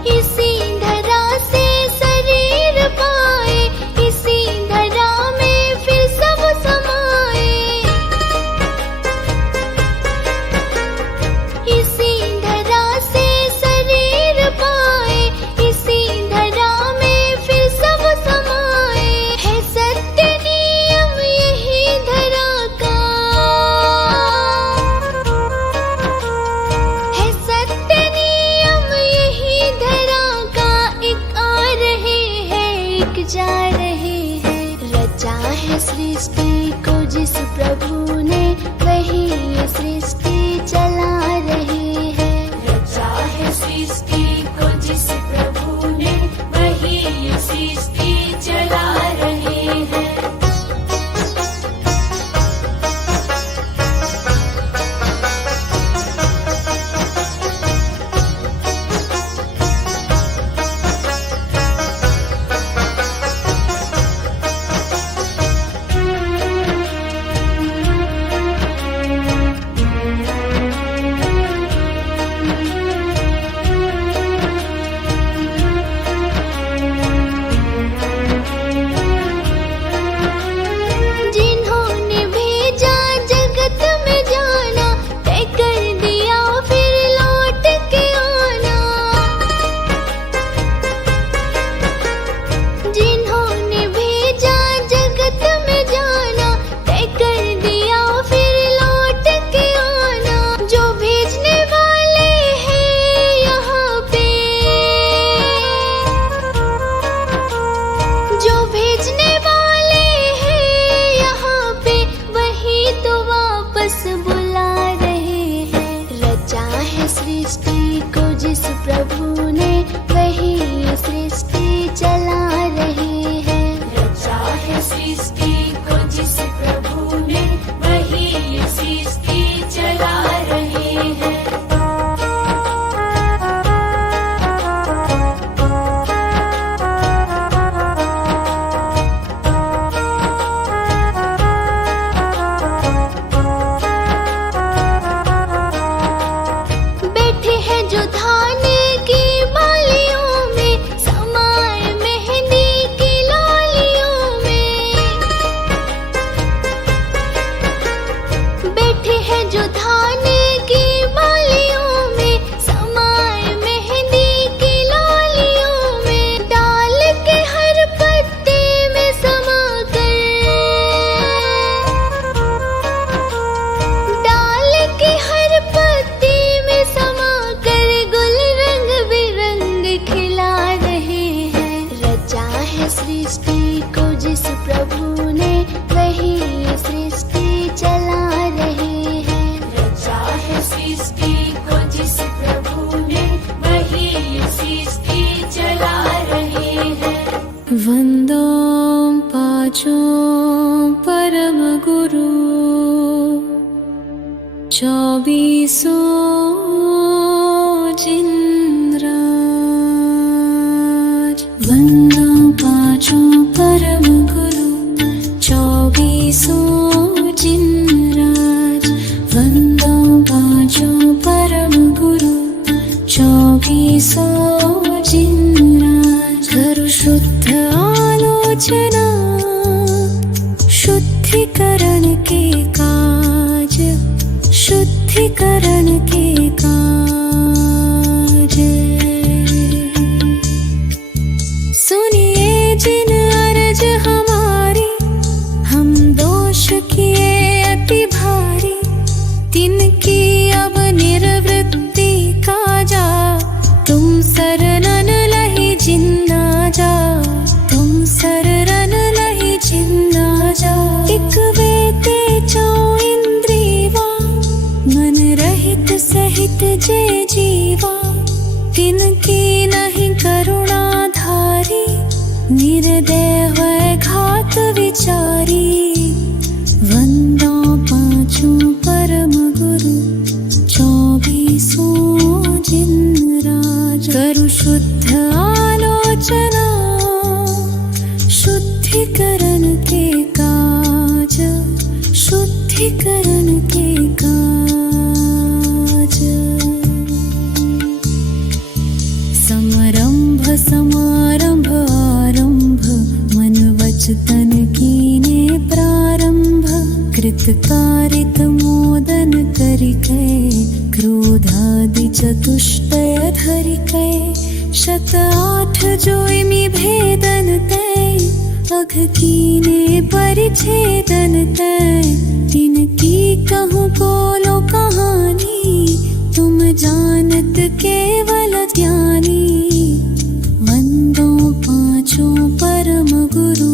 इसी धरा से शरीर पाए, इसी धरा में फिर सब समाए। इसी धरा से शरीर पाए, इसी धरा में फिर सब समाए। है सत्य नियम यही धरा का, है सत्य नियम यही धरा का। एक आ रहे हैं, एक जा रहे हैं। रचा है सृष्टि को जिस प्रभु ने वही ये सृष्टि चला रहे हैं। रचा है सृष्टि को जिस प्रभु ने वही ये सृष्टि चला रहे हैं। जिन्होंने भेजा जगत में जाना, तय कर दिया फिर लौट के आना। जिन्होंने भेजा जगत में जाना, तय कर दिया फिर लौट के आना। जो भेजने वाले हैं यहाँ पे, जो भेजने वाले हैं यहाँ पे, वही तो वापस बुला रहे हैं। रचा है सृष्टि को जिस प्रभु ने वही ये सृष्टि चला रहे हैं। रचा है सृष्टि को जिस प्रभु ने वही ये सृष्टि चला रहे हैं। बैठे हैं जो धान की बालियों में, समाए मेहंदी की लालियों में। बैठे हैं जो धान की बालियों में, समाए मेहंदी की लालियों में। डाल के हर पत्ते में समाकर, डाल के हर पत्ते में समाकर, गुल रंग बिरंग खिला रहे हैं। रचा है सृष्टि को जिस प्रभु ने वही ये सृष्टि चला रहे हैं। रचा है सृष्टि को जिस प्रभु ने वही ये सृष्टि चला रहे हैं। वंदो पाचो परम गुरु, 24 जिनराज। वंदो पाचो परम गुरु, 24 जिनराज। वंदो पाचो परम गुरु, 24 जिनराज। करो शुद्ध आलोचना, शुद्धिकरण के काज, शुद्धिकरण के काज। सुनिए जिन अर्ज हमारी, हम दोष की काज, शुद्धिकरण के काज। समरंभ समारंभ आरंभ, मन वच तन कीने प्रारंभ। कृत कारित मोदन करिकै, क्रोधादि चतुष्टय धरिकै। शत आठ जोइमि भेदन तै, अघ कीने परिच्छेदन तै। तिनकी कहूँ बोलो कहानी, तुम जानत केवल ज्ञानी। वंदो पाँचों परम गुरु,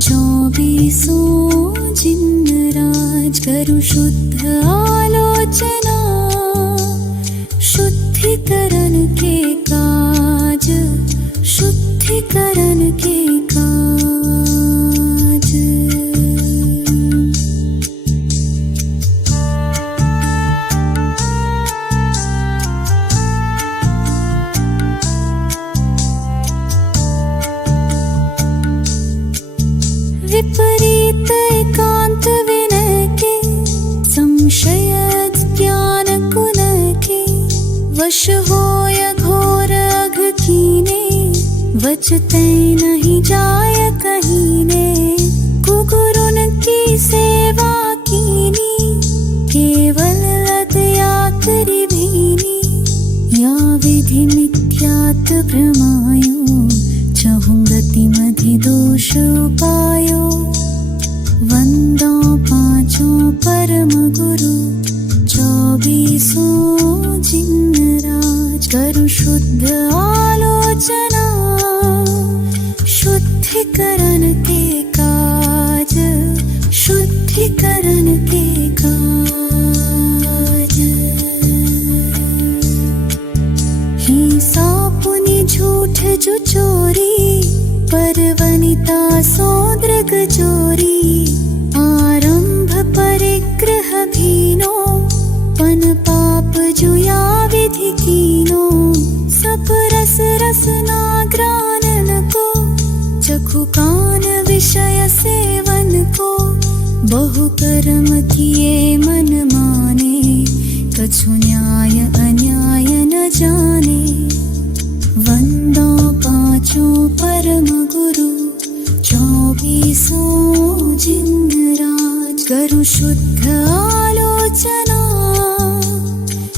24 जिन राज। करु शुद्ध आलोचना, शुद्धिकरण के काज, शुद्धिकरण के काज। विपरीत एकांत विनय के, संशय ज्ञान कुन के। वश होय घोर अघ कीने, वच तै नहीं जाय कहीने। कुगुरुन की सेवा कीनी, केवल लदया करी भीनी। या विधि मिथ्यात भ्रमायो, चहुं गति मधि दोष उपायो। वंदो पाँचों परम गुरु, 24 जिन राज। करु शुद्ध आलोचना, शुद्धिकरण के काज, शुद्धिकरण के काज। हिंसा पुनि झूठ जो चोरी, पर वनिता सौद्रग जोरी। आरंभ परिग्रह भीनो, पन पाप जुया विधि कीनो। सब रस रसना ग्रानन को, चखु कान विषय सेवन को। बहु कर्म किए मन माने, कछु न्याय अन्याय न जाने। वंदो पाँचों परम गुरु, 24 जिन राज। करु शुद्ध आलोचना,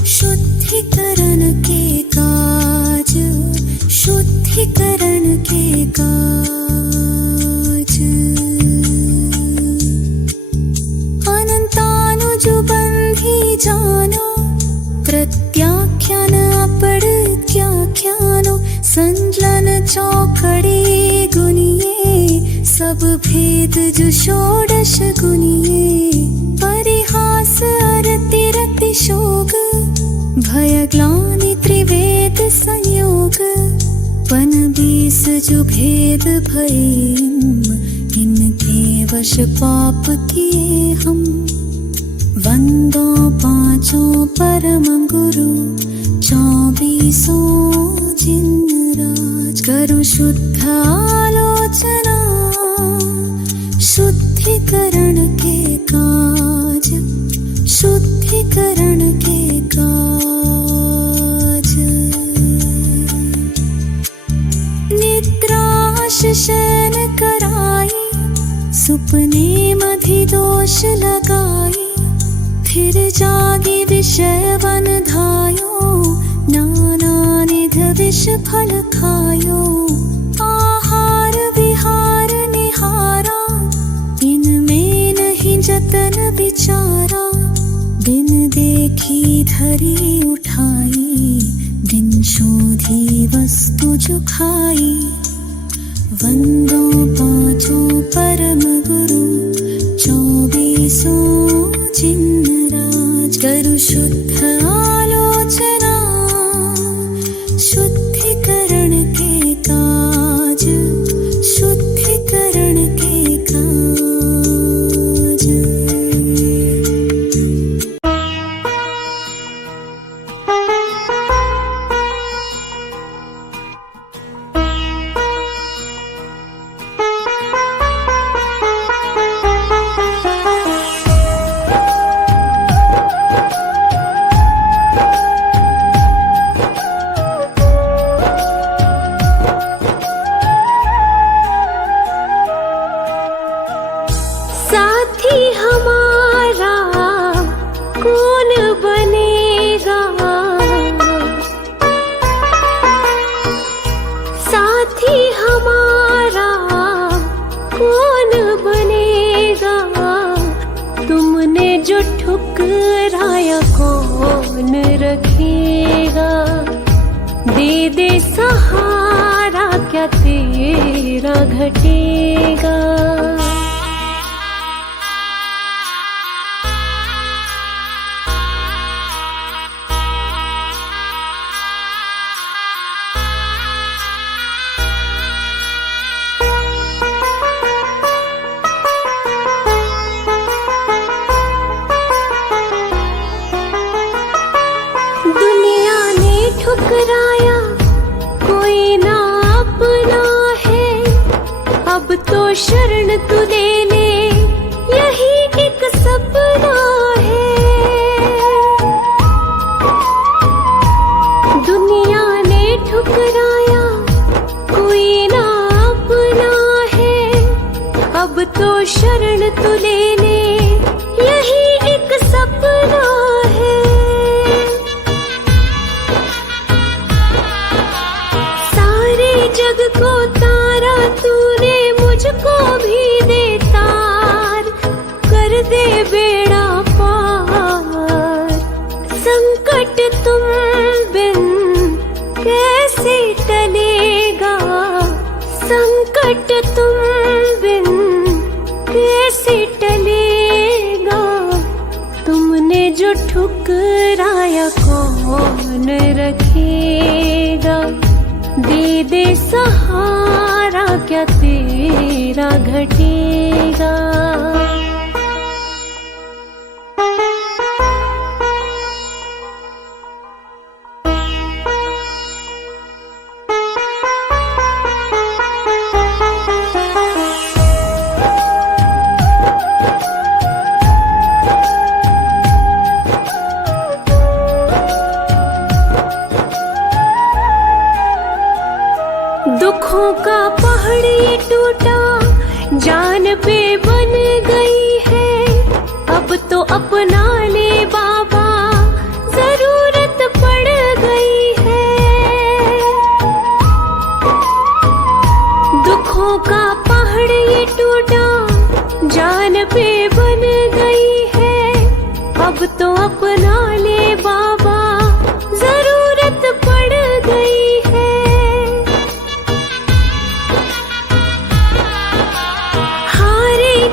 शुद्धिकरण के काज, शुद्धिकरण के काज। अनंतानुज बंधी जानो, प्रत्याख्यान अपड़त्याख्यानो। संजलन चौखड़ी गुनिए, सब भेद जो षोडश गुनिए। परिहास अरति रति शोक, भय ग्लानि त्रिवेद संयोग। पन 20 जो भेद भये, इनके वश पाप किए हम। वंदो पाँचों परम गुरु, 24 जिन राज। करु शुद्ध आलोचना, शुद्धिकरण के काज, शुद्धिकरण के काज। निद्राश शयन कराई, सुपने मधि दोष लगाई। फिर जागी विषय वन धायो, नाना निध विष फल खायो। आहार विहार निहारा, इनमें नहीं जतन बिचारा। बिन देखी धरी उठाई, बिन शोधी वस्तु जो खाई। वंदो पाँचों परम गुरु, 24 जिन राज। करु शुद्ध आलोचना, शुद्धिकरण के काज, शुद्धिकरण के काज। ठुकराया कौन रखेगा। दे दे सहारा क्या तेरा घटेगा। दुनिया ने ठुकराया कोई ना अपना है। अब तो शरण तू ले ले यही एक सपना है। दुनिया ने ठुकराया कोई ना अपना है। अब तो शरण तू ले ले यही एक सपना है। सारे जग को तारा तूने मुझको भी दे तार। कर दे बेड़ा पार। संकट तुम बिन कैसे टलेगा। संकट तुम बिन कैसे टलेगा। तुमने जो ठुकराया कौन रखेगा। दे दे सहारा क्या तेरा घटेगा। दुखों का पहाड़ ये टूटा जान पे बन गई है। अब तो अपना ले बाबा जरूरत पड़ गई है। दुखों का पहाड़ ये टूटा जान पे बन गई है। अब तो अपना ले बाबा जरूरत पड़ गई है।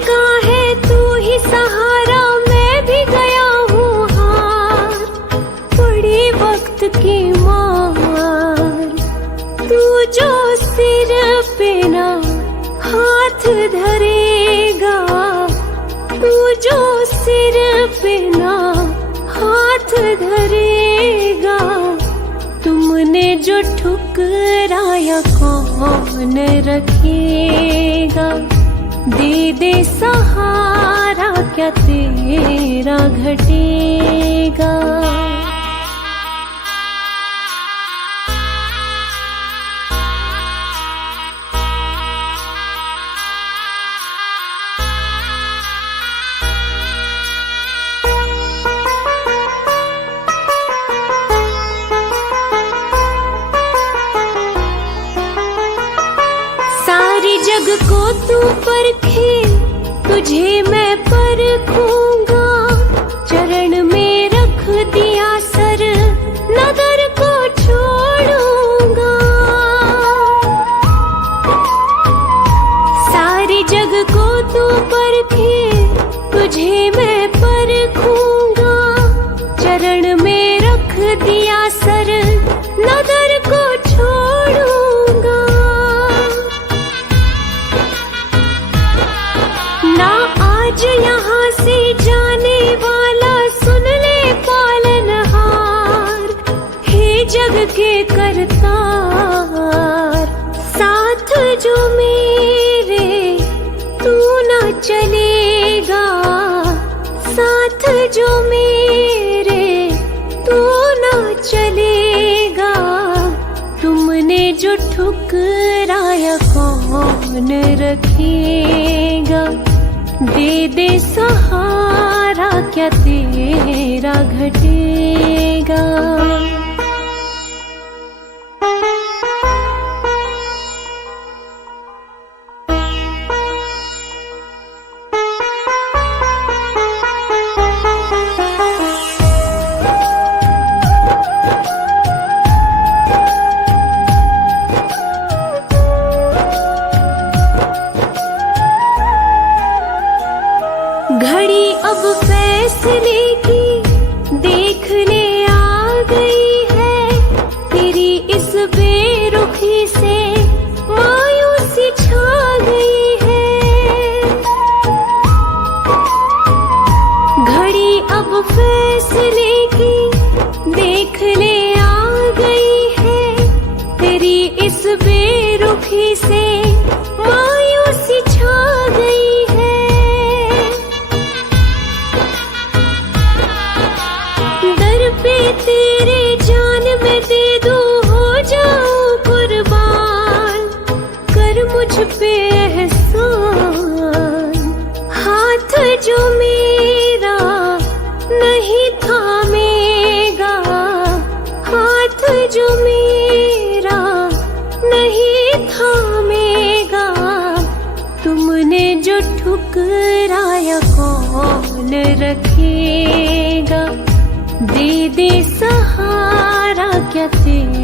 का है तू ही सहारा मैं भी गया हूँ हार। पड़ी वक्त की मार तू जो सिर पे ना हाथ धरेगा। तू जो सिर पे ना हाथ धरेगा। तुमने जो ठुकराया कौन रखेगा। दे दे सहारा क्या तेरा घटेगा। सारी जग को तू परखे तुझे मैं परखूंगा। चरण में रख दिया सर नगर को छोड़ूंगा। सारी जग को तू परखे तुझे मैं परखूंगा। चरण में रख दिया सर नगर को छोड़ूंगा। ना आज यहाँ से जाने वाला सुन ले पालनहार। हे जग के करतार साथ जो मेरे तू ना चलेगा। साथ जो मेरे तू ना चलेगा। तुमने जो ठुकराया कौन रखेगा। दे दे सहारा क्या तेरा घटेगा। घड़ी अब फैसले की देखने आ गई है, तेरी इस बेरुखी से मायूसी छा गई है। घड़ी अब फैसले की देखने आ गई है, तेरी इस बेरुखी से मायूसी छा गई है। दर पे तेरे जान में दे दूं, हो जाऊं कुर्बान, कर मुझ पे एहसान। हाथ जो मेरा नहीं थामेगा, हाथ जो मेरा नहीं थामेगा, तुमने जो ठुकराया कौन रखेगा। दे दे सहारा क्या तेरा